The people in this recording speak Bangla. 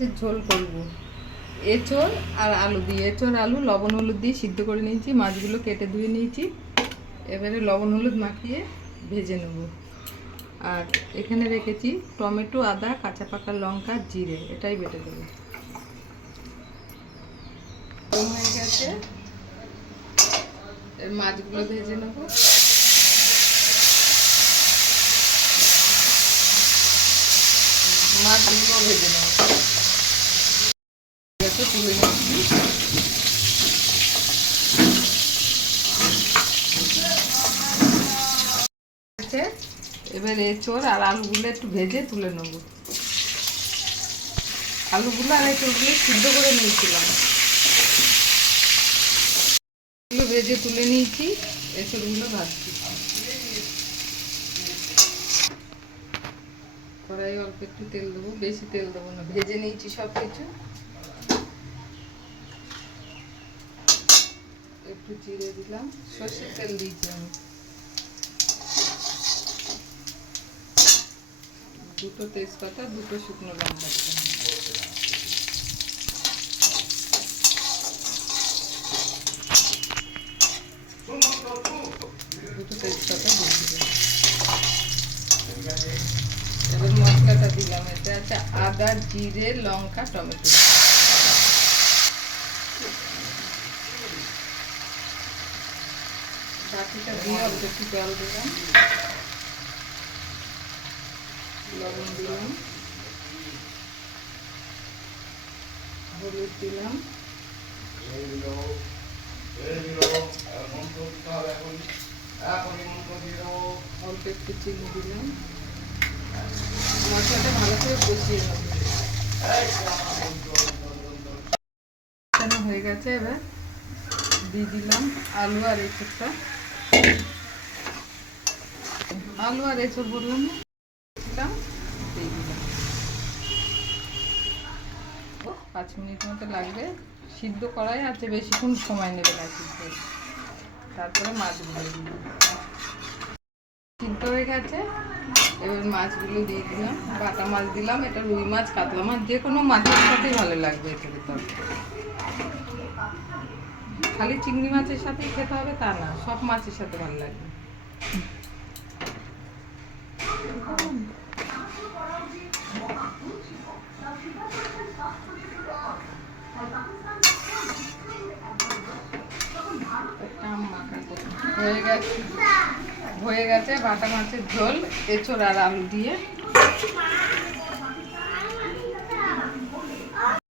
মাছের ঝোল করব। এঁচোড় আর আলু দিয়ে, এঁচোড় আলু লবণ হলুদ দিয়ে সিদ্ধ করে নিয়েছি, মাছগুলো কেটে ধুয়ে নিয়েছি। এবারে লবণ হলুদ মাখিয়ে ভেজে নেব। আর এখানে রেখেছি টমেটো, আদা, কাঁচা পাকা লঙ্কা, জিরে, এটাই বেটে দেবো। গরম হয়ে গেছে, মাছগুলো ভেজে নেব। মাছগুলো ভেজে নেব, তুলে নিচ্ছি। এবার এঁচোড় আর আলুগুলো একটু ভেজে তুলে নেব। আলুগুলো আর এঁচোড়গুলো সিদ্ধ করে নিয়েছিলাম, এগুলো ভেজে তুলে নিয়েছি। এঁচোড়গুলো ভাজছি। কড়াই অল্প একটু তেল দেবো, বেশি তেল দেবো না, ভেজে নিয়েছি সব কিছু। একটু জিরে দিলাম, সর্ষের তেল দিয়েছি আমি। দুটো তেজপাতা, দুটো শুকনো লঙ্কা দিলাম। দুটো তেজপাতা দিয়ে দিলাম। এবার মশলাটা দিলাম, এটা আছে আদা, জিরে, লঙ্কা, টমেটো। বাকিটা দিয়ে অল্প একটু জল দিলাম, লবণ দিলাম, হলুদ দিলাম, অল্প একটু চিনি দিলাম। মশলাটা ভালো করে কষিয়ে নেব। হয়ে গেছে, এবার দিয়ে দিলাম আলু আর এঁচোড়টা। আলু আর এঁচোড় বললাম দিলাম, দিয়ে দিলাম। 5 মিনিট মতো লাগবে সিদ্ধ করাই আছে, বেশিক্ষণ সময় নেবে না সিদ্ধ। তারপরে মাছগুলো দিলাম, সিদ্ধ হয়ে গেছে। এবার মাছগুলো দিয়ে দিলাম, বাটা মাছ দিলাম। এটা রুই মাছ, কাতলা মাছ, যে কোনো মাছের সাথেই ভালো লাগবে এখানে। খালি চিংড়ি মাছের সাথেই খেতে হবে তা না, সব মাছের সাথে ভালো লাগবে। হয়ে গেছে বাটা মাছের ঝোল এঁচোড় আর আলু দিয়ে।